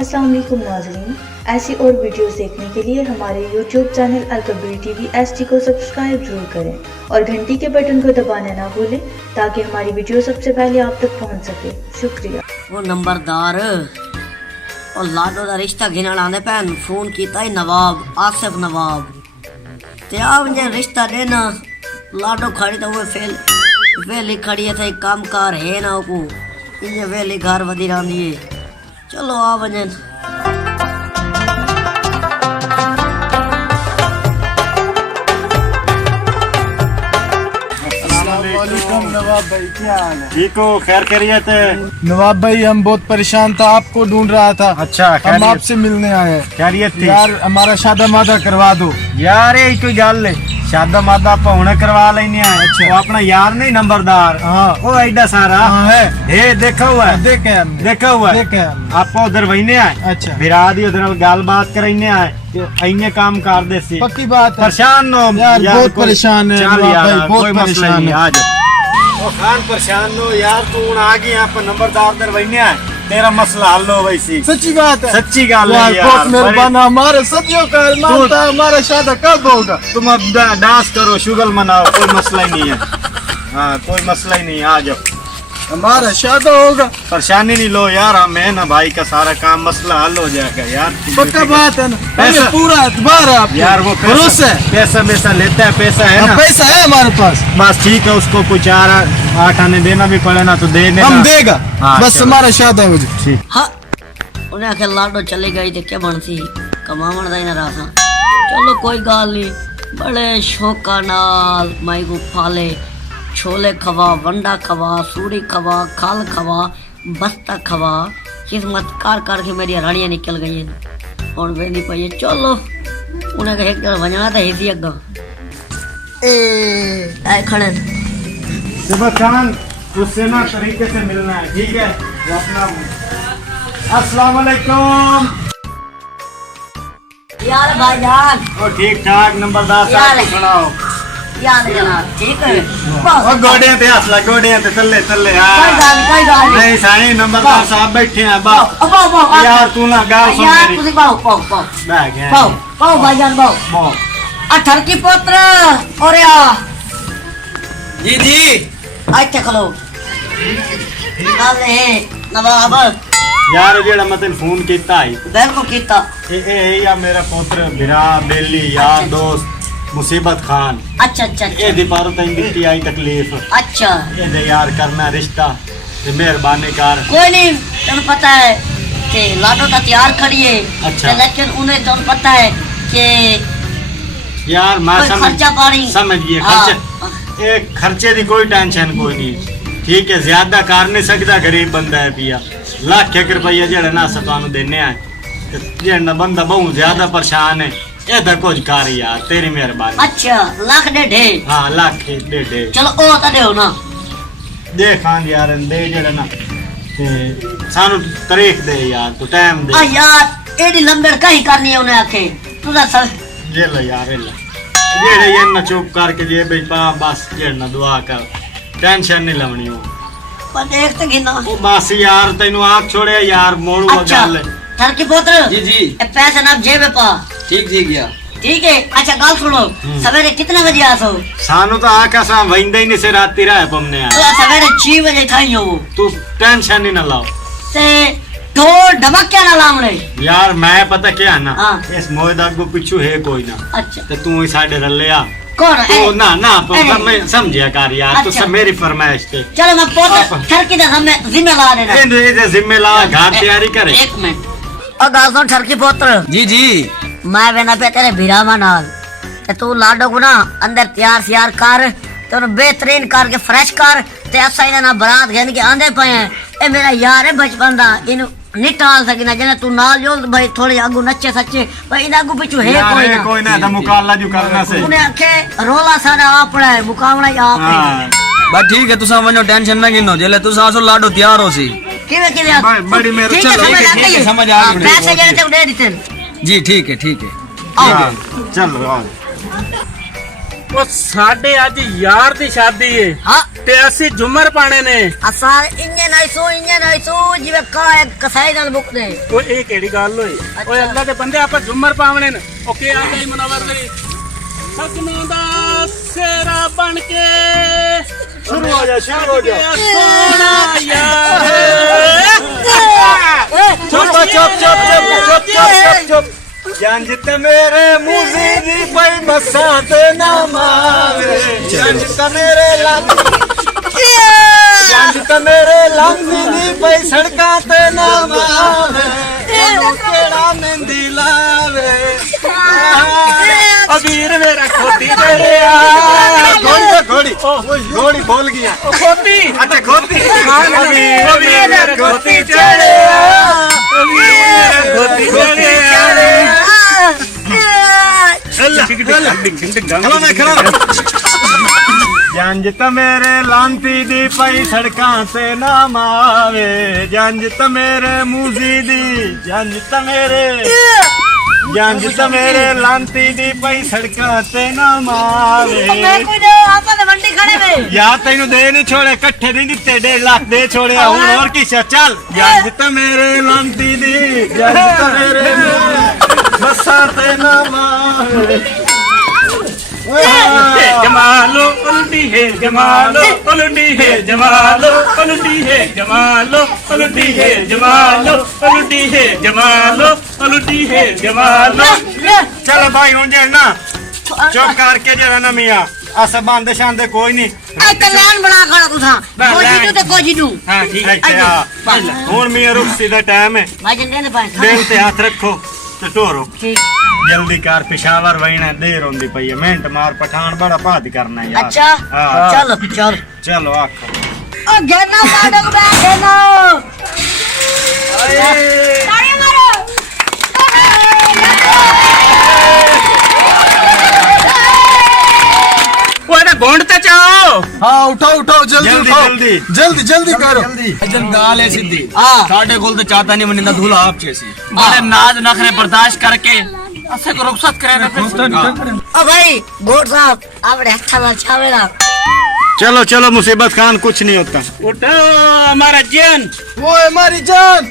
अस्सलाम वालेकुम नाज़रीन, ऐसी और वीडियोस देखने के लिए हमारे YouTube channel Al Kabir TV HD को सब्सक्राइब जरूर करें और घंटी के बटन को दबाना ना भूलें ताकि हमारी वीडियो सबसे पहले आप तक पहुंच सके। शुक्रिया। वो नंबरदार और लाडो का रिश्ता गिनण आने पैन फोन किया ही नवाब आसिफ नवाब ते आ मुझे रिश्ता देना लाडो खड़ी तो वो वेली खड़ी है काम कार है ना को इन्हें वेली घर वधी रही है। चलो आ वजन नवाब भाई क्या हाल है? ठीक हो? खैर खैरियत है? नवाब भाई हम बहुत परेशान था, आपको ढूंढ रहा था। अच्छा, हम आपसे मिलने आए हैं। खैरियत थी? यार हमारा शादा मादा करवा दो यार ये कोई गल है शादा मादा आप हुणे करवा लेने हैं। अच्छा वो अपना यार नहीं नंबरदार हाँ वो एडा सारा हाँ है हे देखा हुआ है देखा हुआ है आप उधर वहीने आए। अच्छा फिर आदि उधर गल बात करने आए इन्ने काम कर दे सी पक्की बात है। परेशान हो यार बहुत परेशान है चल नवाब यार भाई, बहुत कोई मसला परेशान नहीं है। आ जा ओ खान परेशान हो यार तू आ गया आप नंबरदार उधर वहीने आए तेरा मसला हल हो वैसी सच्ची बात है। सच्ची गल है यार यार बहुत मेहरबान, हमारे सदियों का अरमान था, हमारा शादा कब होगा? तुम अब डांस करो शुगल मनाओ कोई मसला ही नहीं है। हाँ कोई मसला ही नहीं है आ जाओ हमारा शादा होगा। परेशानी नहीं लो यार मैं ना भाई का सारा काम मसला हल हो जाएगा यार। पक्का बात है ना पैसा पूरा एतबार है आपको। यार वो भरोसा है पैसा लेता है पैसा है ना पैसा है हमारे पास बस ठीक है उसको कुछ 4-8 आने देना भी पड़े ना तो दे देना हम देगा। हाँ, बस चलो। हमारा शादा हो जाए। ठीक हाँ उन्हें आखे लाडो चली गई तो क्या बनसी कमावन दा ही ना रहा। चलो कोई गल नहीं बड़े शौका नाल माई को फाले छोले खवा वंडा खवा सूरी खवा खाल खवा बस्ता खवा किस्मत कार के मेरी रानियां निकल गई हैं और वे नहीं पाई। चलो उन्हें एक जगह वजना था हिसी अगा ए खड़े खान उससे ना तरीके से मिलना है ठीक है वो अपना अस्सलाम वालेकुम यार भाईजान और ठीक ठाक नंबरदार साहब को सुनाओ यार जनाब ठीक है और गोड़े पे हसला गोड़े पे चले कोई गाल नहीं साईं नंबरदार साहब बैठे हैं बा यार तू ना गाल सुन यार मेरी तुझे पाओ बैग है भाईजान पाओ अठर की पुत्र और या जी आज तक लो नाले नवाब यार जेड़ा मैं तेन फोन कीता है बिल्कुल कीता ए या मेरा पुत्र बिरा बेली यार दोस्त मुसीबत खान अच्छा ए दी पारो तैन दित्ती आई तकलीफ अच्छा ए दे यार करना रिश्ता ते मेहरबानी कर कोई नहीं तुम पता है कि लाडो का तैयार खड़ी है अच्छा। लेकिन उन्हें तुम पता है कि यार मैं कोई खर्चा पानी समझ गए खर्चे एक खर्चे दी कोई टेंशन कोई नहीं ठीक है ज्यादा कर नहीं सकता गरीब बंदा है पिया लाख एक रुपया जेड़ा ना सतानु देने आए जेड़ा बंदा बहुत ज्यादा परेशान है ए दा कुछ कर यार तेरी मेहरबानी अच्छा लाख डेढ़ हाँ लाख डेढ़ चलो ओ तो दो ना दे खान यार दे जेड़ा ना ते सानू तारीख दे यार तू टाइम दे यार एडी लंबड़ कहीं करनी है उन्हें आखे तू दस ये लो यार ये लो जेड़े ये ना चुप करके जे भाई पा बस जेड़ ना दुआ कर टेंशन नहीं लवनी हो पर देख तो गिना ओ बस यार तेनू आँख छोड़े यार मोड़ू अच्छा गल थर की पुत्र जी ए पैसे ना जेब में पा ठीक जी गया ठीक है। अच्छा गल सुनो सवेरे कितने बजे आसो सानू तो आका सा वंदे ही नहीं से राती रहे पमने तो सवेरे 6 बजे खाई हो तू टेंशन ही ना लाओ ते दो ढमक क्या ना लामड़े यार मैं पता क्या ना हाँ। इस मोयदा को पिछू है कोई ना अच्छा ते तू ही साडे रले आ कौन तो है ना मैं समझिया कर यार तू अच्छा। सब मेरी फरमाइश थे चलो मैं पोत आप- ठर की हमें जिम्मे ला देना इनके जिम्मे ला घर तैयारी करे एक मिनट और गाल सुन ठर की पुत्र जी जी मैं वेना पे तेरे भिरावा नाल ते तू लाडो को ना अंदर तैयार श्यार कर ते उन्हें बेहतरीन करके फ्रेश कर ते असा इन्हें ना बारात घेन के आंदे पे हैं ए मेरा यार है बचपन दा इन नहीं टाल सकिना जने तू नाल जो भाई थोड़े आगू नच्चे सच्चे भाई इन आगू पिछू है कोई ना तो मुकाबला जो करना से उन्हें आखे रोला सारा आपड़ा है मुकाबला ही आप है हाँ बस ठीक है तुसा वनो टेंशन ना गिनो जेले तुसा आसो लाडो तैयार हो सी किवे बड़ी मेहरबानी ठीक है चलो, समझ आ ठीक है, गई समझ आ गई, पैसे ठीक है। जने ते दे देते जी ठीक है हाँ, चलो आओ। ਉਹ ਸਾਡੇ ਅੱਜ ਯਾਰ ਦੀ ਸ਼ਾਦੀ ਏ ਹਾਂ ਤੇ ਅਸੀਂ ਝੁੰਮਰ ਪਾਣੇ ਨੇ। ਅਸਾਂ ਇੰਨੇ ਨਾਈਸੋ ਜਿਵੇਂ ਕਸਾਈ ਨਾਲ ਮੁੱਕਦੇ। ਉਹ ਇਹ ਕਿਹੜੀ ਗੱਲ ਹੋਈ? ਓਏ ਅੱਲਾ ਦੇ ਬੰਦੇ ਆਪਾਂ ਝੁੰਮਰ ਪਾਵਣੇ ਨੇ। ਓਕੇ ਆ ਗਈ ਮੁਨਵਰ ਤੇਰੀ ਸਗਨੋਂ ਦਾ ਸੇਰਾ ਬਣ ਕੇ शुरू हो जा ਸੋਹਣਾ ਯਾਰ। चुप चुप चुप चुप चुप चुप चुप जंज मेरे मुझे दी पई बसात ना मारे जंज मेरे लंग दी पई सड़का ते ना मारे केड़ा मेहंदी लावे अबीर मेरा खोती तेरे घोड़ी घोड़ी बोल गया खोती अच्छा खोती अबीर मेरा खोती तेरे खोती तेरे जंज त मेरे लांती दी पई सड़कां ते ना मावे जंज त मेरे मूजी दी जंज त मेरे लांती दी पई सड़कां ते ना मावे या तेनू दे नहीं छोड़े कट्ठे नहीं दिते 1.5 लाख दे छोड़े हुन और की चल जंज त मेरे लांती दी जंज त मेरे बसा ते ना मावे जमालो उल्टी है जमालो उल्टी है जमालो उल्टी है जमालो उल्टी है जमालो उल्टी है जमालो उल्टी है जमालो। चलो भाई हुन जे ना चुप करके जरा ना मियां अस बंद शांदे कोई नहीं कल्याण बना खड़ा तुसा कोजी तू हां ठीक है हुन मियां रुकसी दा टाइम है भाई जंदे ने पाए दिल ते हाथ रखो ते टोरो ठीक जल्दी कर पिशावर वहीना देर होंदी पई है मिनट मार पठान बड़ा भात करना यार अच्छा हाँ। चल चल चलो आखो ओ घेरना साडक पे घेरना ताड़ी मारो वो ना घोंडते जाओ। हाँ उठाओ उठाओ जल्दी जल्दी, उठाओ जल्दी। जल्दी जल्दी करो अजन गाल है सीधी हाँ। साडे कोल तो चाहता नहीं मनिंदा दूल्हा आप जैसी बड़े नाज नखरे बर्दाश्त करके असे को रुखसत करे ओ भाई गोट साहब आपने अच्छा अच्छा मेरा चलो चलो मुसीबत खान कुछ नहीं होता उठो हमारा जन वो है हमारी जान